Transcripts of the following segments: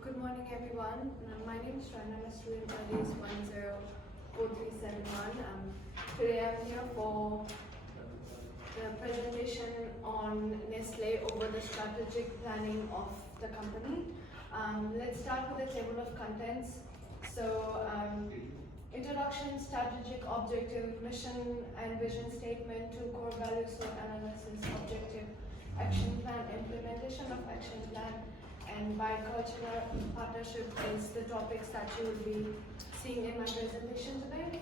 Good morning, everyone. My name is Shana. I'm a student at base 104371. Today I'm here for the presentation on Nestle over the strategic planning of the company. Let's start with the table of contents. So, introduction, strategic objective, mission and vision statement, two core values, SWOT analysis, objective, action plan, implementation of action plan, and bicultural partnership is the topics that you will be seeing in my presentation today.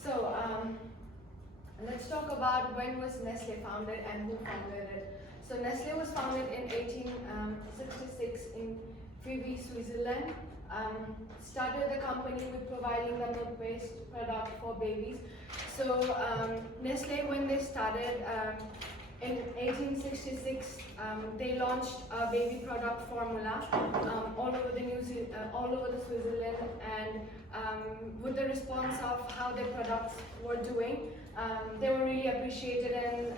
So let's talk about when was Nestle founded and who founded it. So Nestle was founded in 1866 in Vevey, Switzerland. Started the company with providing the milk-based product for babies. So Nestle, when they started, in 1866, they launched a baby product formula all over the Switzerland, and with the response of how their products were doing, they were really appreciated, and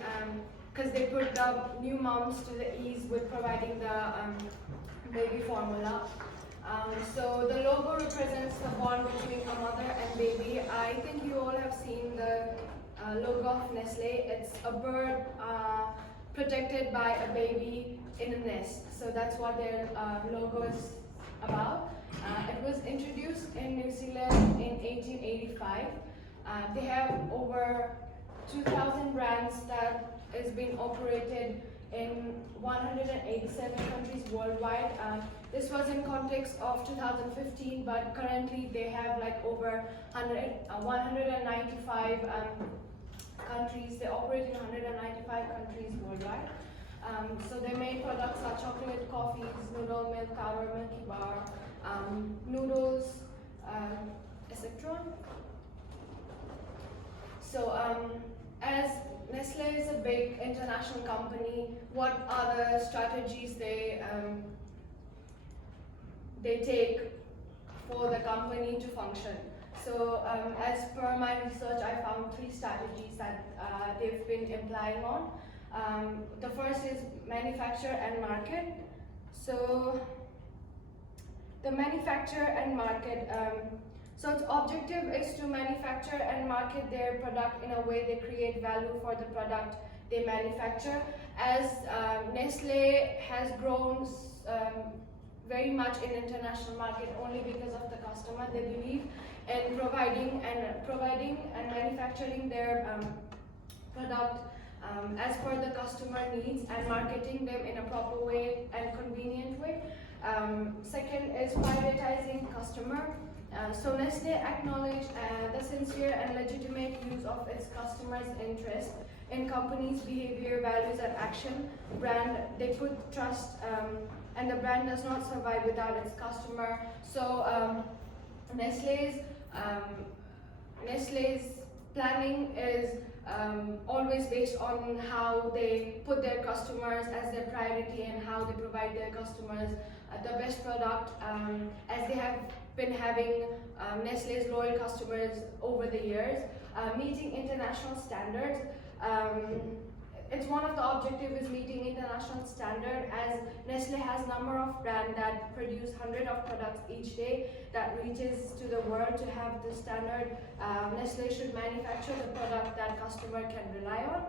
because they put the new moms to the ease with providing the baby formula. So the logo represents the bond between a mother and baby. I think you all have seen the logo of Nestle. It's a bird protected by a baby in a nest. So that's what their logo is about. It was introduced in New Zealand in 1885. They have over 2,000 brands that is being operated in 187 countries worldwide. This was in context of 2015, but currently they have like over 195 countries. They operate in 195 countries worldwide. So their main products are chocolate, coffees, noodle, milk powder, Milky Bar, noodles, etc. So as Nestle is a big international company, what are the strategies they take for the company to function? So as per my research, I found 3 strategies that they've been implying on. The first is manufacture and market. So the manufacture and market, so its objective is to manufacture and market their product in a way they create value for the product they manufacture. As Nestle has grown very much in international market only because of the customer. They believe in providing and manufacturing their product as per the customer needs and marketing them in a proper way and convenient way. Second is prioritizing customer. So Nestle acknowledge the sincere and legitimate use of its customers' interest in company's behavior, values, and action. Brand, they put trust, and the brand does not survive without its customer. So Nestle's planning is always based on how they put their customers as their priority and how they provide their customers the best product, as they have been having Nestle's loyal customers over the years, meeting international standards. It's one of the objectives is meeting international standard, as Nestle has number of brands that produce hundreds of products each day that reaches to the world. To have the standard, Nestle should manufacture the product that customer can rely on.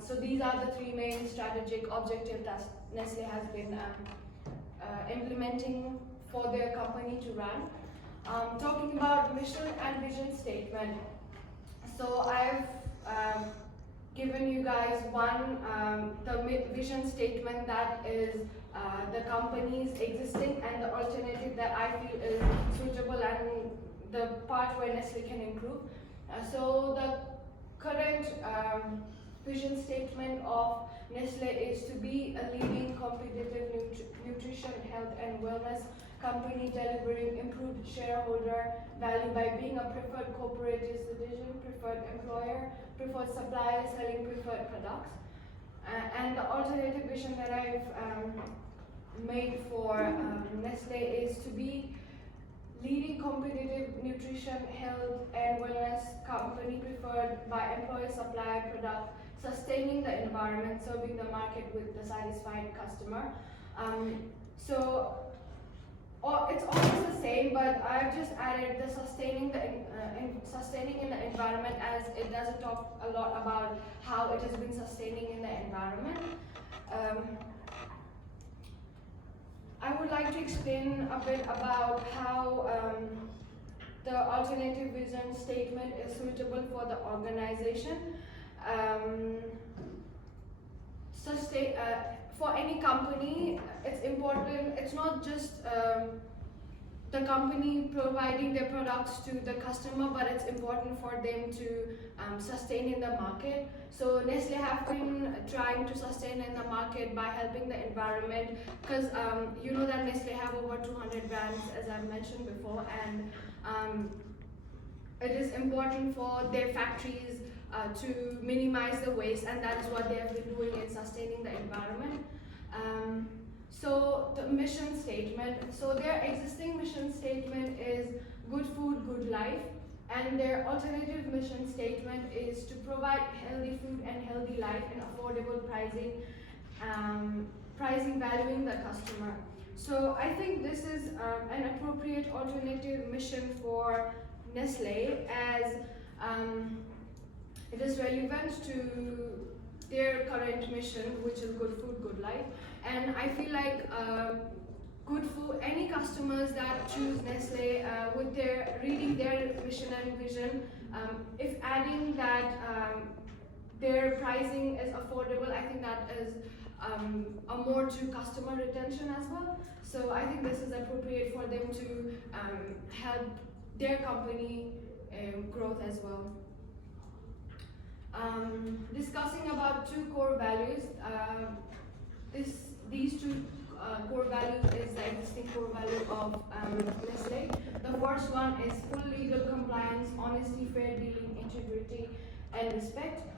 So these are the 3 main strategic objectives that Nestle has been implementing for their company to run. Talking about mission and vision statement. So I've given you guys the vision statement that is the company's existing and the alternative that I feel is suitable and the part where Nestle can improve. So the current vision statement of Nestle is to be a leading competitive nutrition, health and wellness company, delivering improved shareholder value by being a preferred corporate citizen, preferred employer, preferred supplier, selling preferred products. And the alternative vision that I've made for Nestle is to be leading competitive nutrition, health and wellness company, preferred by employer, supplier, product, sustaining the environment, serving the market with the satisfied customer. So or it's almost the same, but I've just added the sustaining in the environment, as it doesn't talk a lot about how it has been sustaining in the environment. I would like to explain a bit about how the alternative vision statement is suitable for the organization. For any company, it's important, it's not just the company providing their products to the customer, but it's important for them to sustain in the market. So Nestle have been trying to sustain in the market by helping the environment, because you know that Nestle have over 200 brands, as I've mentioned before, and it is important for their factories to minimize the waste, and that is what they have been doing in sustaining the environment. So the mission statement, so their existing mission statement is good food, good life, and their alternative mission statement is to provide healthy food and healthy life in affordable pricing, valuing the customer. So I think this is an appropriate alternative mission for Nestle, as it is relevant to their current mission, which is good food, good life. And I feel like good food, any customers that choose Nestle with their reading their mission and vision, if adding that their pricing is affordable, I think that is a more to customer retention as well. So I think this is appropriate for them to help their company growth as well. Discussing about two core values. These two core values is the existing core value of Nestle. The first one is full legal compliance, honesty, fair dealing, integrity, and respect.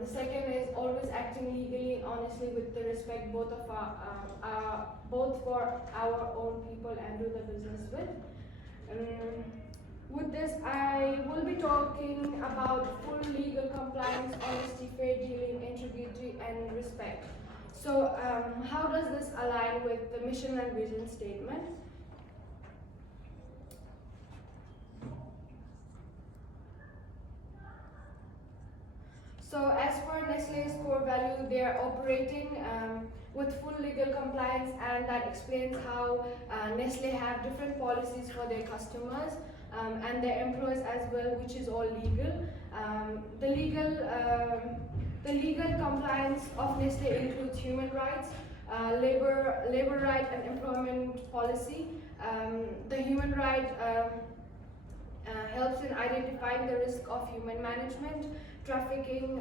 The second is always acting legally and honestly with the respect both for our own people and do the business with. With this, I will be talking about full legal compliance, honesty, fair dealing, integrity, and respect. So, how does this align with the mission and vision statement? So, as per Nestle's core value, they are operating with full legal compliance, and that explains how Nestle have different policies for their customers. And their employees as well, which is all legal. The legal compliance of Nestle includes human rights, labor right, and employment policy. The human right helps in identifying the risk of human management, trafficking,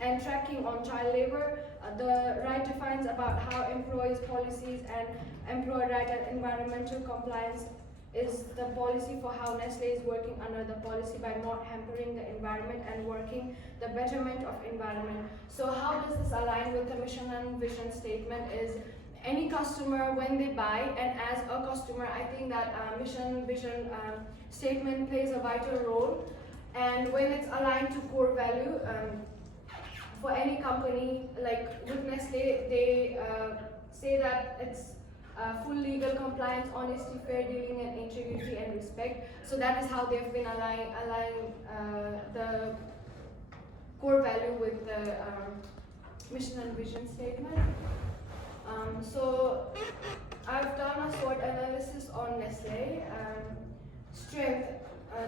and tracking on child labor. The right defines about how employees' policies and employee right and environmental compliance is the policy for how Nestle is working under the policy by not hampering the environment and working the betterment of environment. So how does this align with the mission and vision statement is any customer when they buy, and as a customer I think that mission vision statement plays a vital role, and when it's aligned to core value for any company, like with Nestle they say that it's full legal compliance, honesty, fair dealing, and integrity and respect. So that is how they've been aligning the core value with the mission and vision statement. So I've done a SWOT analysis on Nestle. Strength.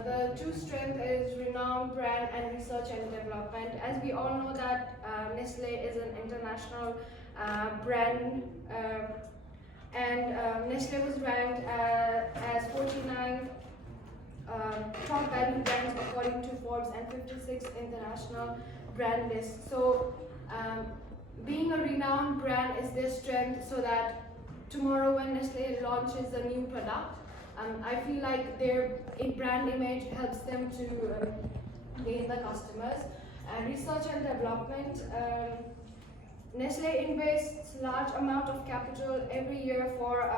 The two strength is renowned brand and research and development. As we all know that Nestle is an international brand. And Nestle was ranked as 49 top value brands according to Forbes and 56 international brand lists. So being a renowned brand is their strength, so that tomorrow when Nestle launches a new product, I feel like their brand image helps them to gain the customers. Research and development. Nestle invests large amount of capital every year for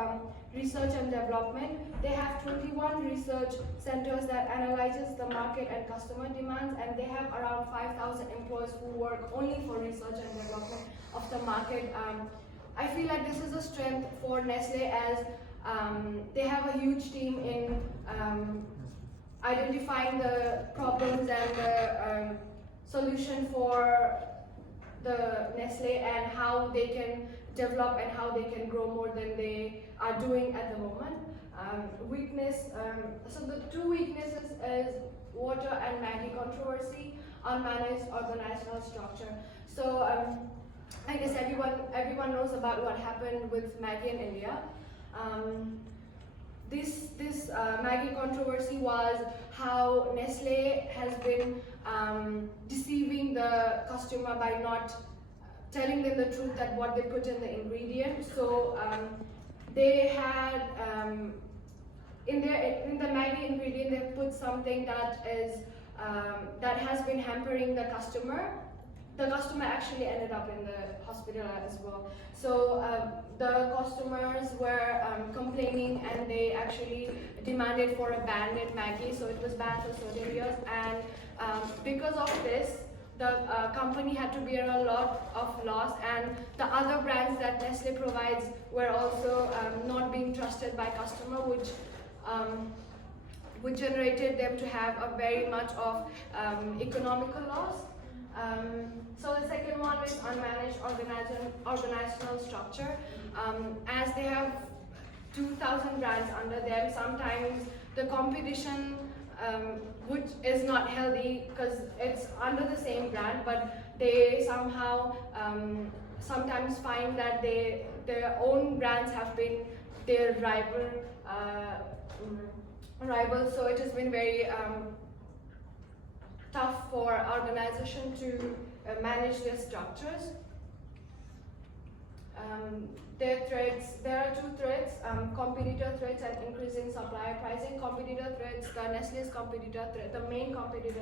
research and development. They have 21 research centers that analyzes the market and customer demands, and they have around 5,000 employees who work only for research and development of the market. I feel like this is a strength for Nestle as they have a huge team in identifying the problems and the solution for the Nestle and how they can develop and how they can grow more than they are doing at the moment. So the two weaknesses is water and Maggi controversy, unmanaged organizational structure. So I guess everyone knows about what happened with Maggi in India. This Maggi controversy was how Nestle has been deceiving the customer by not telling them the truth that what they put in the ingredient. So they had in the Maggi ingredient they put something that is that has been hampering the customer. The customer actually ended up in the hospital as well. So the customers were complaining and they actually demanded for a ban in Maggi. So it was banned for certain years, and because of this, the company had to bear a lot of loss, and the other brands that Nestle provides were also not being trusted by customer, which generated them to have a very much of economical loss. So the second one is unmanaged organizational structure. As they have 2,000 brands under them, sometimes the competition, which is not healthy because it's under the same brand, but they somehow sometimes find that their own brands have been their rival. So it has been very tough for organization to manage their structures. There are two threats, competitor threats and increasing supplier pricing. Competitor threats, the Nestle's competitor threat, the main competitor